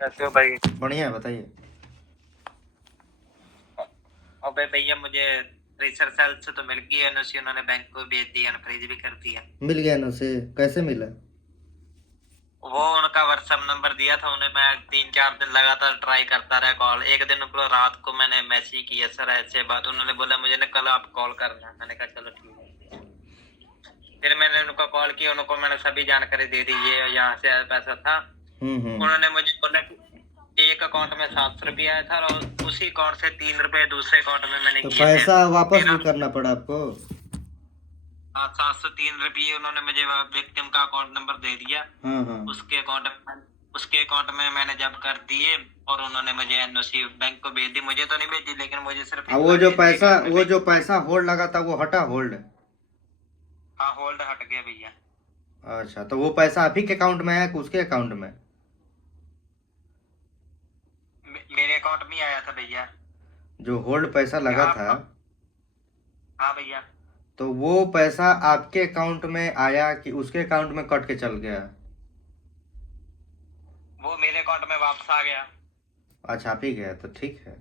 कैसे हो भाई? बढ़िया है, बताइए। अबे भैया मुझे रिसर्च सेल से तो मिल गई एनओसी, उन्होंने बैंक को भेज दिया, फ्रीज भी कर दिया। मिल गया ना उसे? कैसे मिला? वो उनका व्हाट्सएप नंबर दिया था उन्हें, मैं 3-4 दिन लगातार ट्राई करता रहा कॉल। एक दिन उनको रात को मैंने मैसेज किया, सर ऐसे बात। उन्होंने बोला मुझे ना कल आप कॉल करना। मैंने कहा चलो ठीक है। फिर मैंने उनको कॉल किया, उनको मैंने सभी जानकारी दे दी, ये यहाँ से पैसा था। हम्म। उन्होंने मुझे बोला कि एक अकाउंट में 700 रुपया आया था और उसी अकाउंट से 3 रुपए दूसरे अकाउंट में मैंने तो किए थे। पैसा वापस फिर भी करना पड़ा आपको? हाँ, 703 रुपये उन्होंने मुझे विक्टिम का अकाउंट नंबर दे दिया। हाँ हाँ। उसके अकाउंट में मैंने जब कर दिए और उन्होंने मुझे एनओसी बैंक को भेज दी। मुझे तो नहीं भेजी, लेकिन मुझे सिर्फ अब इतना भेज दिया कि हमें वो बैंक। जो पैसा होल्ड लगा था वो हटा, होल्ड? हाँ, होल्ड हट गया भैया। अच्छा, तो वो पैसा आप ही के अकाउंट में है कि उसके अकाउंट में? मेरे अकाउंट में ही आया था भैया। जो होल्ड पैसा लगा आप। था, हाँ भैया। तो वो पैसा आपके अकाउंट में आया कि उसके अकाउंट में कट के चल गया? वो मेरे अकाउंट में वापस आ गया, अच्छा, आप ही गया तो ठीक है।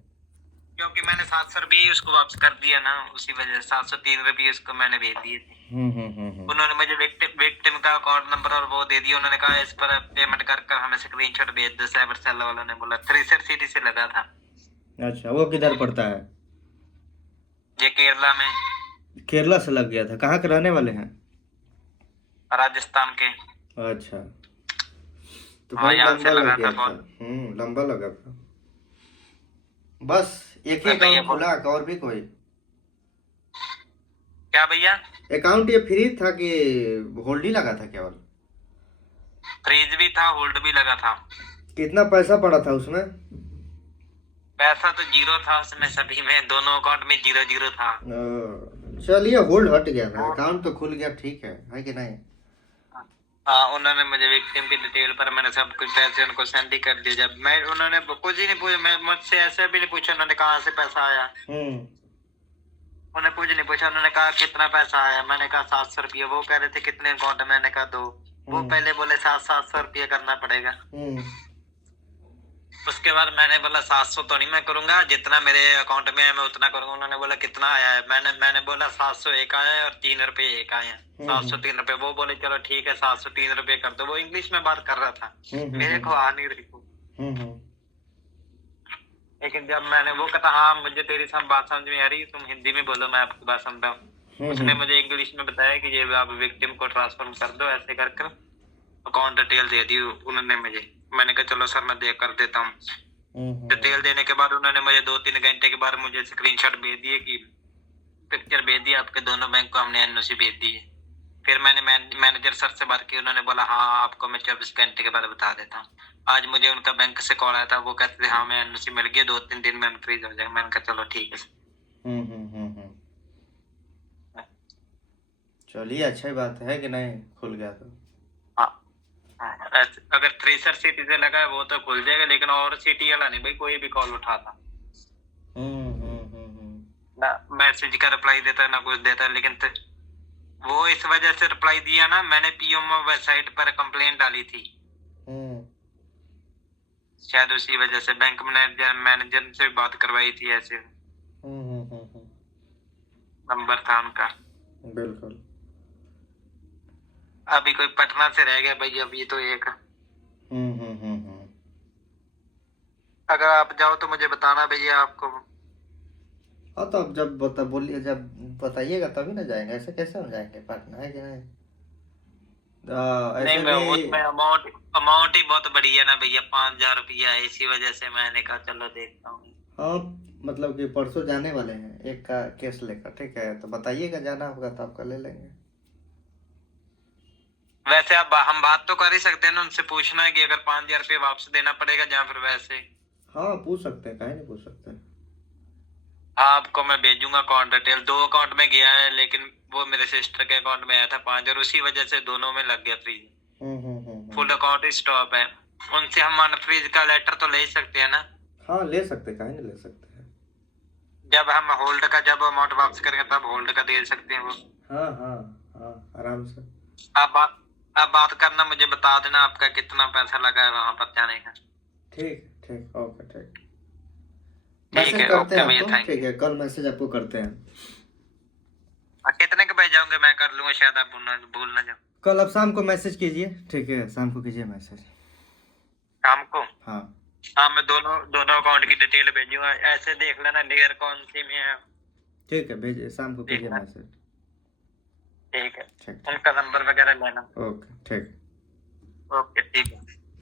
क्योंकि मैंने 700 रुपये उसको वापस कर दिया ना, उसी वजह से 703 रुपये उसको मैंने भेज दिए थे। उन्होंने मुझे विक्टिम का अकाउंट नंबर और वो दे दिया। उन्होंने कहा इस पर पेमेंट कर हमें स्क्रीनशॉट भेज दो। साइबर सेल वालों ने बोला, थ्रेसर सिटी से लगा था। अच्छा, वो किधर पड़ता है? ये केरला में। केरला से लग गया था? कहाँ के रहने वाले हैं? राजस्थान के। अच्छा, तो हाँ, भाई यहाँ से लंबा लग लगा गया था था। कॉल। लंबा लगा था। बस एक ही भैया अकाउंट खुला कि और भी कोई? क्या भैया? अकाउंट ये फ्री था कि होल्ड ही लगा था केवल? फ्रीज भी था, होल्ड भी लगा था। कितना पैसा पड़ा था उसमें? पैसा तो जीरो था उसमें, सभी में, दोनों अकाउंट में जीरो जीरो था। चलिए, होल्ड हट गया ना, अकाउंट तो खुल गया, ठीक है कि नहीं? हाँ, उन्होंने मुझे विक्टिम की डिटेल पर मैंने सब कुछ पैसे उनको सेंड ही कर दिया। जब मैं उन्होंने कुछ ही नहीं पूछा, मैं मुझसे ऐसे भी नहीं पूछा उन्होंने कहाँ से पैसा आया। उन्हें कुछ नहीं पूछा। उन्होंने कहा कितना पैसा आया, मैंने कहा 700 रुपये। वो कह रहे थे कितने अकाउंट, मैंने कहा 2। वो पहले बोले 700 रुपये करना पड़ेगा। उसके बाद मैंने बोला 700 तो नहीं मैं करूंगा, जितना मेरे अकाउंट में है मैं उतना करूंगा। उन्होंने बोला कितना आया है, मैंने बोला 701 आया है और 3 रुपये एक आए हैं। 703 रुपये। वो बोले चलो ठीक है 703 रुपये कर दो। वो इंग्लिश में बात कर रहा था, मेरे को आ नहीं रही थी। लेकिन जब मैंने वो कहा हाँ मुझे तेरी सब बात समझ में आ रही, तुम हिंदी में बोलो मैं आपकी बात समझाऊँ। उसने मुझे इंग्लिश में बताया कि ये आप विक्टिम को ट्रांसफर कर दो, ऐसे कर अकाउंट डिटेल दे दी उन्होंने मुझे। मैंने कहा चलो सर मैं कर देता हूँ। डिटेल देने के बाद उन्होंने मुझे 2-3 घंटे के बाद मुझे स्क्रीनशॉट भेज दिए कि पिक्चर भेज दी आपके दोनों बैंक को हमने एनओसी भेज दी है। फिर मैंने मैनेजर सर से बात की। उन्होंने बोला हाँ आपको मैं 24 घंटे के बाद बता देता हूँ। आज मुझे उनका बैंक से कॉल आया था, वो कहते थे हाँ मैं एनओसी मिल गया, 2-3 दिन में फ्रीज हो जाएगा। मैंने कहा चलो ठीक है। चलिए, अच्छी बात है कि नहीं, खुल गया तो। अगर थ्रेसर सिटी से लगा है वो तो खुल जाएगा, लेकिन और सिटी वाला नहीं भाई, कोई भी कॉल उठाता ना, मैसेज का रिप्लाई देता ना कुछ देता। लेकिन वो इस वजह से रिप्लाई दिया ना, मैंने पीएमओ वेबसाइट पर कंप्लेंट डाली थी, शायद उसी वजह से बैंक मैनेजर से बात करवाई थी। ऐसे नंबर था उनका। बिल्कुल। अभी कोई पटना से रह गया भाई, अभी तो एक। अगर आप जाओ तो मुझे बताना भैया आपको। हाँ, तो अब जब बोलिए, जब बताइएगा तभी ना जाएंगे, ऐसे कैसे हो जाएंगे पटना, है कि नहीं? नहीं, ऐसे मैं भी। उसमें अमाउंट ही बहुत बड़ी है ना भैया, 5,000 रुपया है, इसी वजह से मैंने कहा चलो देखता हूँ। हाँ, मतलब कि परसों जाने वाले हैं एक का केस लेकर, ठीक है? तो बताइएगा, जाना होगा तो आपका ले लेंगे। वैसे अब हम बात तो कर ही सकते हैं ना, उनसे पूछना है कि अगर 5,000 रुपये वापस देना पड़ेगा या फिर वैसे। हाँ, पूछ सकते हैं, काहे नहीं पूछ सकते। आपको मैं भेजूंगा अकाउंट डिटेल। 2 अकाउंट में गया है, लेकिन वो मेरे सिस्टर के अकाउंट में आया था 5,000, उसी वजह से दोनों में लग गया फ्रीज। फुल अकाउंट ही स्टॉप है। उनसे हम अनफ्रीज का लेटर तो ले ही सकते हैं ना? हाँ, ले सकते, काहे नहीं ले सकते हैं। जब हम होल्ड का जब अमाउंट वापस करेंगे तब होल्ड का दे सकते हैं वो। हाँ हाँ हाँ, आराम से। आप बात करना, मुझे बता देना आपका कितना पैसा लगा है वहां पर जाने का। ठीक ठीक, ओके ठीक। ठीक मैसेज है, करते हैं ओके भैया, आपको, थैंक ठीक यू। है, कल मैसेज आपको करते हैं। कितने के बजे जाऊंगे? मैं कर लूंगा, शायद आप भूल ना जाओ। कल आप शाम को मैसेज कीजिए, ठीक है, शाम को कीजिए मैसेज। शाम को? हाँ हाँ, मैं दोनों दोनों अकाउंट की डिटेल भेजूंगा, ऐसे देख लेना लेयर कौन सी में है। ठीक है, भेजिए, शाम को कीजिए देखना। मैसेज। ठीक है, ठीक ठीक, उनका नंबर वगैरह लेना। ओके ठीक। ओके, ठीक है।